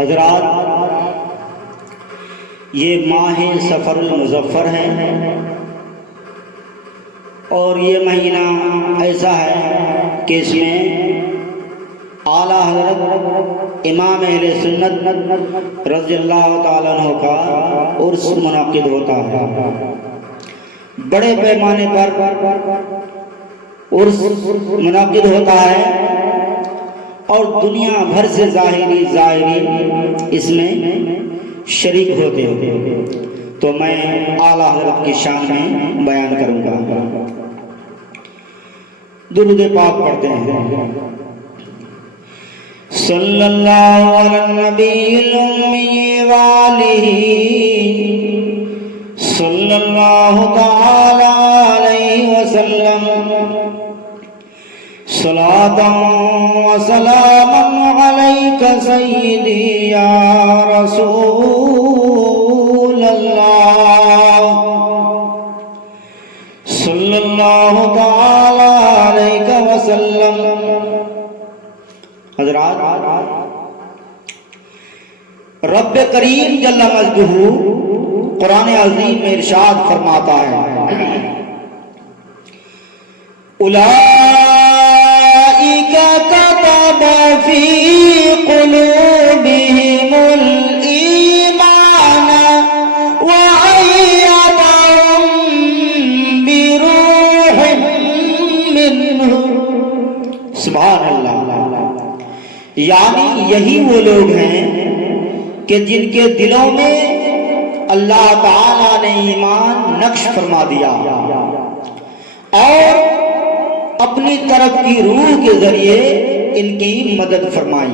حضرات، یہ ماہ سفر المظفر ہے اور یہ مہینہ ایسا ہے کہ اس میں اعلیٰ حضرت امام اہل سنت رضی اللہ تعالیٰ عنہ کا عرس منعقد ہوتا ہے۔ بڑے پیمانے پر عرس منعقد ہوتا ہے اور دنیا بھر سے زائرین اس میں شریک ہوتے ہیں، تو میں اعلیٰ حضرت کی شان میں بیان کروں گا۔ درود پاک پڑھتے ہیں۔ صلی اللہ علی النبی الامی وآلہ صلی اللہ تعالی علیہ وسلم صلاۃ و سلام علیک سیدی یا رسول اللہ صلی اللہ تعالی علیہ وسلم۔ حضرات، رب کریم جل مجدہ قرآن عظیم میں ارشاد فرماتا ہے، اولئک کتب فی قلوبہم الایمان وأیدہم بروح منہ۔ سبحان اللہ۔ یعنی یہی وہ لوگ ہیں کہ جن کے دلوں میں اللہ تعالیٰ نے ایمان نقش فرما دیا اور اپنی طرف کی روح کے ذریعے ان کی مدد فرمائی۔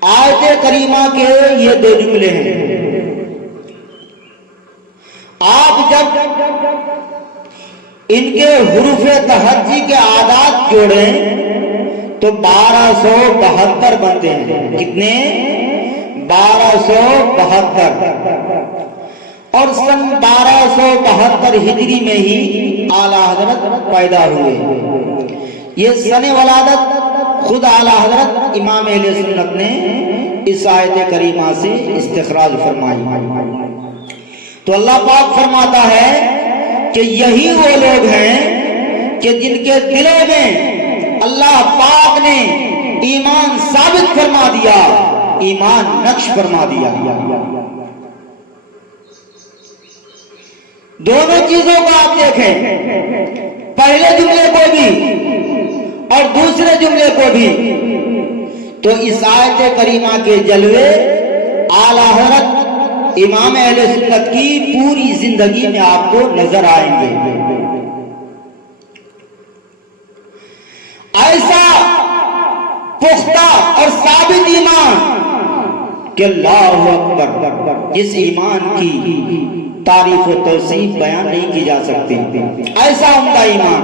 آیت کریمہ کے یہ دو جملے ہیں۔ آپ جب ان کے حروف تہجی کے اعداد جوڑیں تو 1272 بنتے ہیں۔ کتنے؟ 1272۔ اور سن 1272 ہجری میں ہی اعلیٰ حضرت پیدا ہوئے۔ یہ سن ولادت خود اعلیٰ حضرت امام اہل سنت نے اس آیت کریمہ سے استخراج فرمائی۔ تو اللہ پاک فرماتا ہے کہ یہی وہ لوگ ہیں کہ جن کے دلوں میں اللہ پاک نے ایمان ثابت فرما دیا، ایمان نقش فرما دیا۔ دونوں چیزوں کو آپ دیکھیں، پہلے جملے کو بھی اور دوسرے جملے کو بھی، تو اس آیت کریمہ کے جلوے اعلیٰ حضرت امام اہل سنت کی پوری زندگی میں آپ کو نظر آئیں گے۔ ایسا پختہ اور ثابت ایمان کہ اللہ اکبر، جس ایمان کی تعریف و توصیف بیان نہیں کی جا سکتی، ایسا عمدہ ایمان۔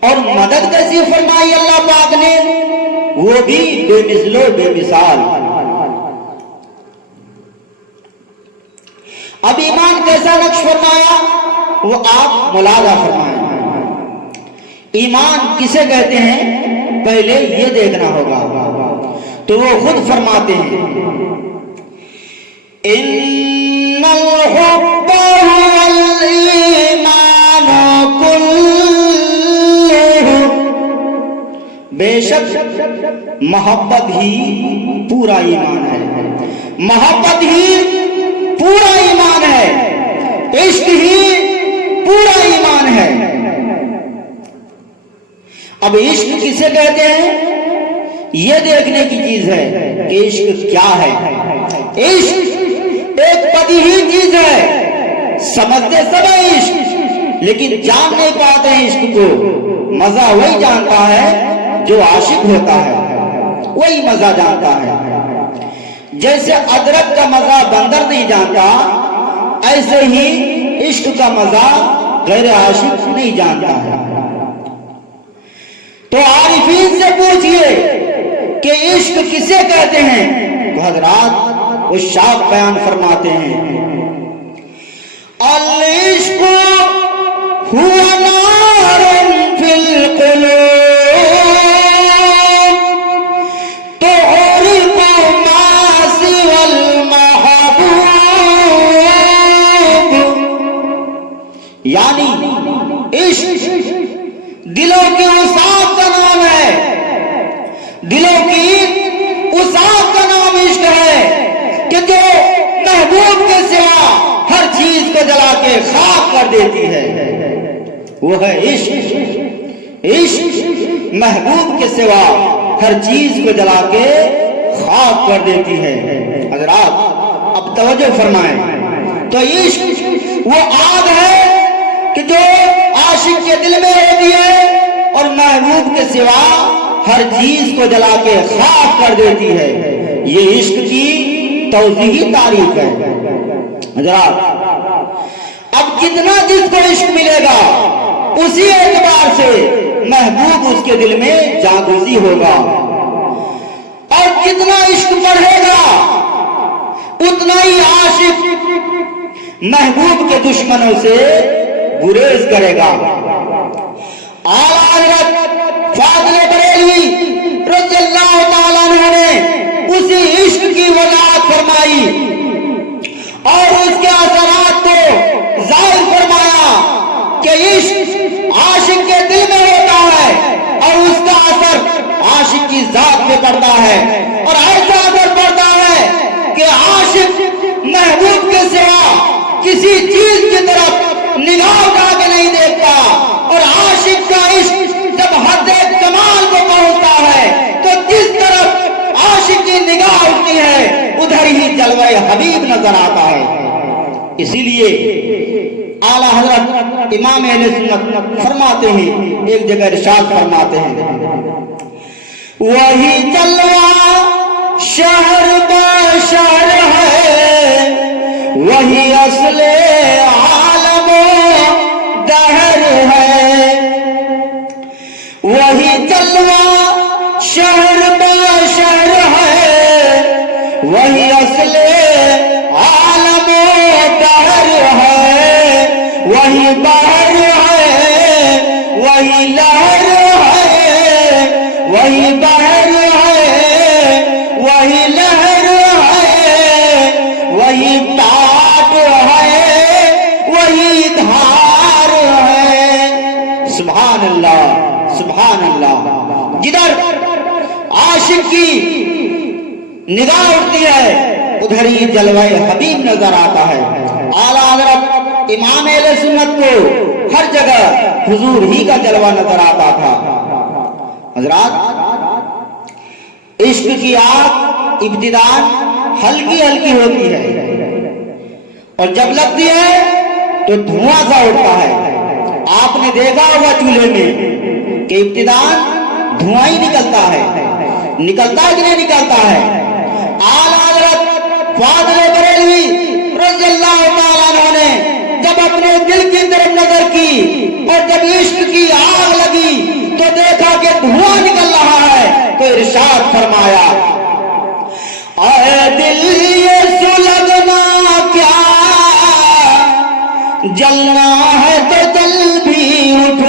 اور مدد کیسی فرمائی اللہ پاک نے، وہ بھی بے مثل و بے مثال۔ اب ایمان کیسا نقش فرمایا وہ آپ ملاحظہ فرمائیں۔ ایمان کسے کہتے ہیں پہلے یہ دیکھنا ہوگا، تو وہ خود فرماتے ہیں، ان الحب هو الایمان کلہ، بے شک محبت ہی پورا ایمان ہے، محبت ہی پورا ایمان ہے، عشق ہی پورا ایمان ہے۔ اب عشق کسے کہتے ہیں یہ دیکھنے کی چیز ہے کہ عشق کیا ہے۔ عشق ایک بدیہی چیز ہے، سمجھتے سب عشق، لیکن جان نہیں پاتے ہیں عشق کو۔ مزہ وہی جانتا ہے جو عاشق ہوتا ہے، وہی مزہ جانتا ہے۔ جیسے ادرک کا مزہ بندر نہیں جانتا، ایسے ہی عشق کا مزہ غیر عاشق نہیں جانتا ہے۔ تو عارفین سے پوچھئے کہ عشق کسے کہتے ہیں، تو حضرات وہ شاپ بیان فرماتے ہیں، العشق هو نار فی القلوب کے خاک کر دیتی ہے، وہ ہے عشق۔ عشق محبوب کے سوا ہر چیز کو جلا کے خاک کر دیتی ہے۔ حضرات اب توجہ فرمائیں، تو عشق وہ آگ ہے کہ جو عاشق کے دل میں ہوتی ہے اور محبوب کے سوا ہر چیز کو جلا کے خاک کر دیتی ہے۔ یہ عشق کی توضیحی تعریف ہے۔ حضرات اب جتنا جس کو عشق ملے گا اسی اعتبار سے محبوب اس کے دل میں جاگوزی ہوگا، اور جتنا عشق بڑھے گا اتنا ہی عاشق محبوب کے دشمنوں سے گریز کرے گا۔ اعلیٰ حضرت فاضل بریلوی رضی اللہ تعالیٰ عنہ نے اسی عشق کی وضاحت فرمائی اور اس کے اثرات کو ظاہر فرمایا کہ عشق عاشق کے دل میں ہوتا ہے اور اس کا اثر عاشق کی ذات پہ پڑتا ہے، اور ایسا اثر پڑتا ہے کہ عاشق محبوب کے سوا کسی چیز کی طرف نگاہ اٹھا کے نہیں دیکھتا، اور عاشق کا عشق جب حد کمال کو پہنچتا ہے تو جس طرف عاشق کی نگاہ اٹھتی ہے ادھر ہی جلوہ حبیب نظر آتا ہے۔ اسی لیے اعلیٰ حضرت امام اہل سنت فرماتے ہیں، ایک جگہ ارشاد فرماتے ہیں، وہی جلوہ شہر با شہر ہے، وہی اصل عالم و دہر ہے، وہی جلوہ شہر با شہر ہے، وہی اصل عالم و دہر ہے، وہی بحر ہے وہی لہر ہے، وہی بحر ہے وہی لہر ہے، وہی پاٹ ہے وہی دھار ہے۔ سبحان اللہ سبحان اللہ۔ جدھر عاشق کی نگاہ اٹھتی ہے ادھر ہی جلوہ حبیب نظر آتا ہے۔ اعلیٰ حضرت امام اہل سنت کو ہر جگہ حضور ہی کا جلوہ نظر آتا تھا۔ حضرات عشق کی آگ ابتداءً ہلکی ہلکی ہوتی ہے اور جب لگتی ہے تو دھواں سا اٹھتا ہے۔ آپ نے دیکھا ہوگا چولہے میں کہ ابتداءً دھواں ہی نکلتا ہے، نکلتا ہے کہ نہیں نکلتا ہے؟ اعلیٰ حضرت فاضل بریلوی رضی اللہ تعالیٰ عنہ نے جب اپنے دل کی طرف نظر کی اور جب عشق کی آگ لگی تو دیکھا کہ دھواں نکل رہا ہے، تو ارشاد فرمایا، اے دل یہ سلگنا کیا، جلنا ہے تو جل بھی اٹھ،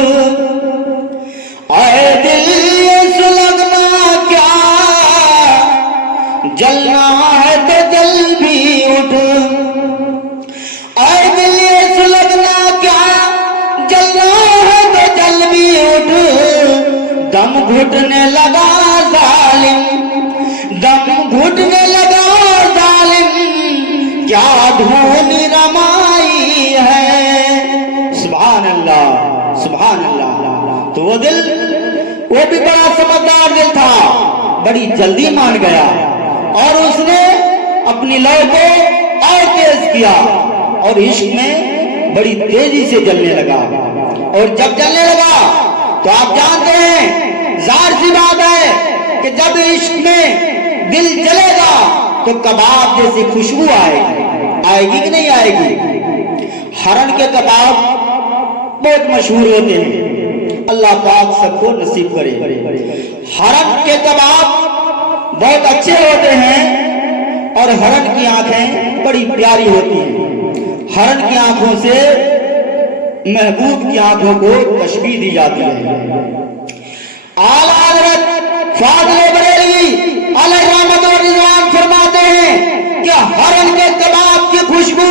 اے دل یہ سلگنا کیا، جلنا ہے تو جل بھی اٹھ، اے دل یہ سلگنا کیا، جلنا ہے تو جل بھی اٹھ، دم گھٹنے لگا ظالم، دم گھٹنے لگا ظالم، کیا دھون رمائی ہے۔ سبحان اللہ سبحان اللہ۔ تو وہ دل، وہ بھی بڑا سمجھدار دل تھا، بڑی جلدی مان گیا اور اس نے اپنی لو کو اور تیز کیا اور عشق میں بڑی تیزی سے جلنے لگا، اور جب جلنے لگا تو آپ جانتے ہیں ظاہر سی بات ہے کہ جب عشق میں دل جلے گا تو کباب جیسی خوشبو آئے گی کہ نہیں آئے گی؟ ہرن کے کباب بہت مشہور ہوتے ہیں، اللہ پاک سب کو نصیب کرے۔ ہرن کے کباب بہت اچھے ہوتے ہیں اور ہرن کی آنکھیں بڑی پیاری ہوتی ہیں۔ ہرن کی آنکھوں سے محبوب کی آنکھوں کو تشبیہ دی جاتی ہے۔ اعلیٰ حضرت فاضل بریلوی علیہ رحمت و رضوان فرماتے ہیں کہ ہرن کے کباب کی خوشبو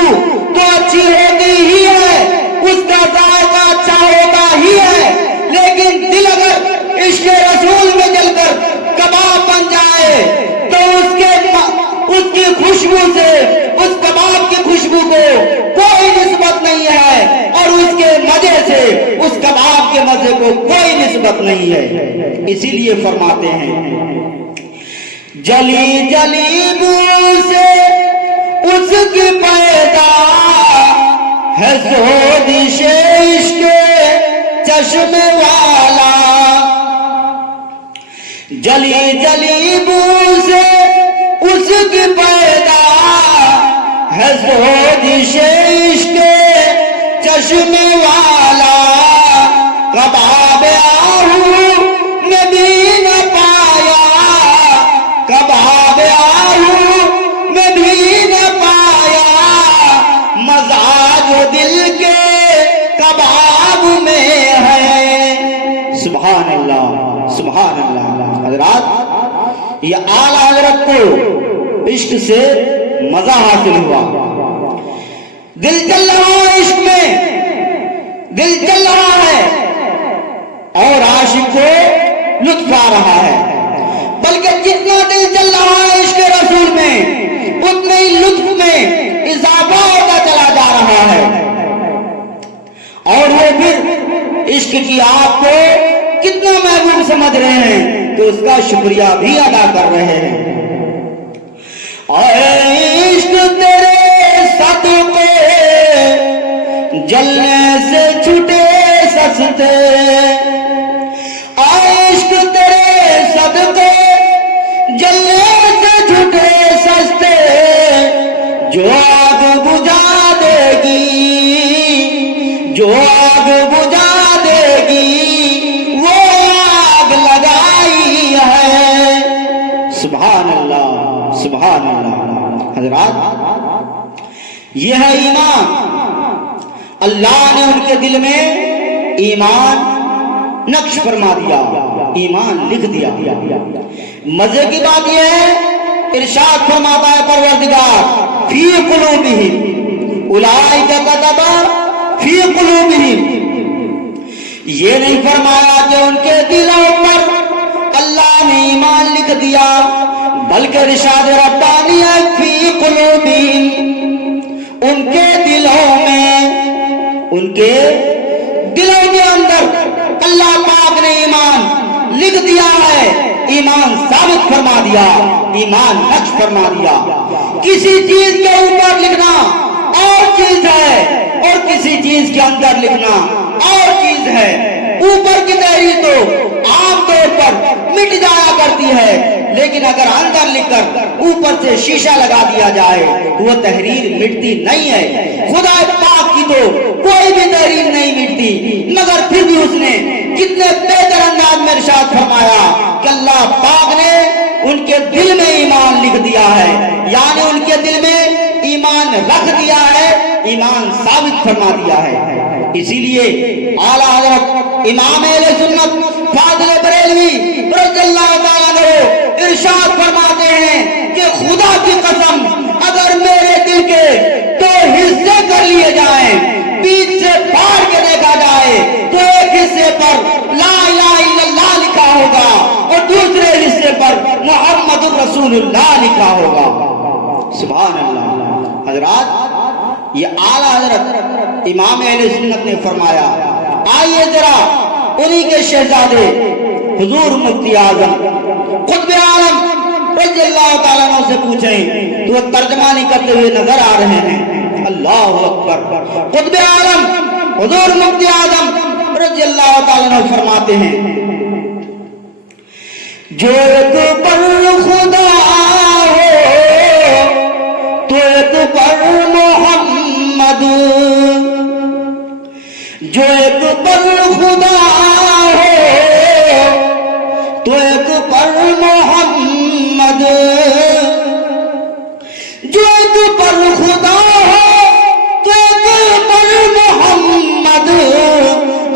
تو اچھی ہوتی ہی ہے، اس کا ذائقہ اچھا ہوتا ہی ہے، لیکن دل اگر عشق رسول میں جل کر کباب بن جائے تو اس کی خوشبو سے اس کباب کی خوشبو کو کوئی نسبت نہیں ہے۔ نہیں ہے، اسی لیے فرماتے ہیں جلی جلی بو سے اس کی پیدا ہے سودش عشق چشم والا، جلی جلی بو سے اس کی پیدا ہے سودش عشق چشم والا، کباب آہو میں بھی نہ پایا، کباب آہو میں بھی نہ پایا، مزاج دل کے کباب میں ہے۔ سبحان اللہ، سبحان اللہ۔ حضرات، یہ اعلیٰ حضرت کو عشق سے مزہ حاصل ہوا، دل چل رہا ہے عشق میں، دل چل رہا ہے اور عاشق کو لطف آ رہا ہے، بلکہ جتنا دل چل رہا ہے عشق رسول میں اتنے ہی لطف میں اضافہ ہوتا چلا جا رہا ہے، اور وہ پھر عشق کی آپ کو کتنا محبوب سمجھ رہے ہیں کہ اس کا شکریہ بھی ادا کر رہے ہیں۔ اے عشق تیرے صدقے جلنے سے چھٹے سستے، عشق تیرے صدقے جلنے سے چھٹے سستے، جو آگ بجھا دے گی، جو آگ بجھا دے گی وہ آگ لگائی ہے۔ سبحان اللہ، سبحان اللہ۔ حضرات، یہ ہے ایمان، اللہ نے ان کے دل میں ایمان نقش فرما دیا، ایمان لکھ دیا۔ مزے کی بات یہ ہے، ارشاد فرماتا ہے پروردگار فی قلوبہم اولئک کتب فی قلوبہم، یہ نہیں فرمایا کہ ان کے دلوں پر اللہ نے ایمان لکھ دیا، بلکہ ارشاد ربانی ہے فی قلوبہم، ان کے دلوں میں، ان کے دلوں کے اندر اللہ پاک نے ایمان لکھ دیا ہے، ایمان ثابت فرما دیا، ایمان نقش فرما دیا۔ کسی چیز کے اوپر لکھنا اور چیز ہے اور کسی چیز کے اندر لکھنا اور چیز ہے۔ اوپر کی تحریر تو عام طور پر مٹ جایا کرتی ہے، لیکن اگر اندر لکھ کر اوپر سے شیشہ لگا دیا جائے تو وہ تحریر مٹتی نہیں ہے۔ خدا پاک کی تو کوئی بھی تحریر نہیں مٹتی، مگر پھر بھی اس نے کتنے بہتر انداز میں ارشاد فرمایا کہ اللہ پاک نے ان کے دل میں ایمان لکھ دیا ہے، یعنی ان کے دل میں ایمان رکھ دیا ہے، ایمان ثابت فرما دیا ہے۔ اسی لیے اعلیٰ حضرت امام اہل سنت فاضل بریلوی رضی اللہ تعالیٰ عنہ ارشاد فرماتے ہیں کہ خدا کی قسم اگر میرے دل کے دو حصے کر لیے جائیں، بیچ سے پھاڑ کے دیکھا جائے تو ایک حصے پر لا الہ الا اللہ لکھا ہوگا اور دوسرے حصے پر محمد الرسول اللہ لکھا ہوگا۔ سبحان اللہ۔ حضرات، یہ اعلیٰ حضرت امام اہل سنت نے فرمایا، آئیے ذرا انہی کے شہزادے حضور مفتی اعظم قطب عالم رضی اللہ تعالیٰ عنہ سے پوچھیں تو وہ ترجمہ نہیں کرتے ہوئے نظر آ رہے ہیں۔ اللہ اکبر۔ قطب عالم حضور مفتی اعظم رضی اللہ تعالیٰ عنہ فرماتے ہیں، جو ایک پر خدا ہو تو ایک پر محمد، جو ایک پر خدا ہو تو ایک پر محمد، جو ایک پر خدا ہو تو ایک پر محمد،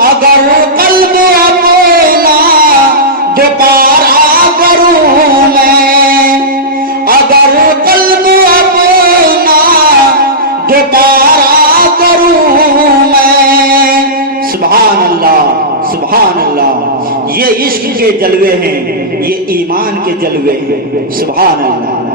اگر قلب اپنا دوبارہ کروں میں، اگر قلب اپنا دوبارہ کروں میں۔ سبحان اللہ، سبحان اللہ۔ یہ عشق کے جلوے ہیں، یہ ایمان کے جلوے ہیں۔ سبحان اللہ۔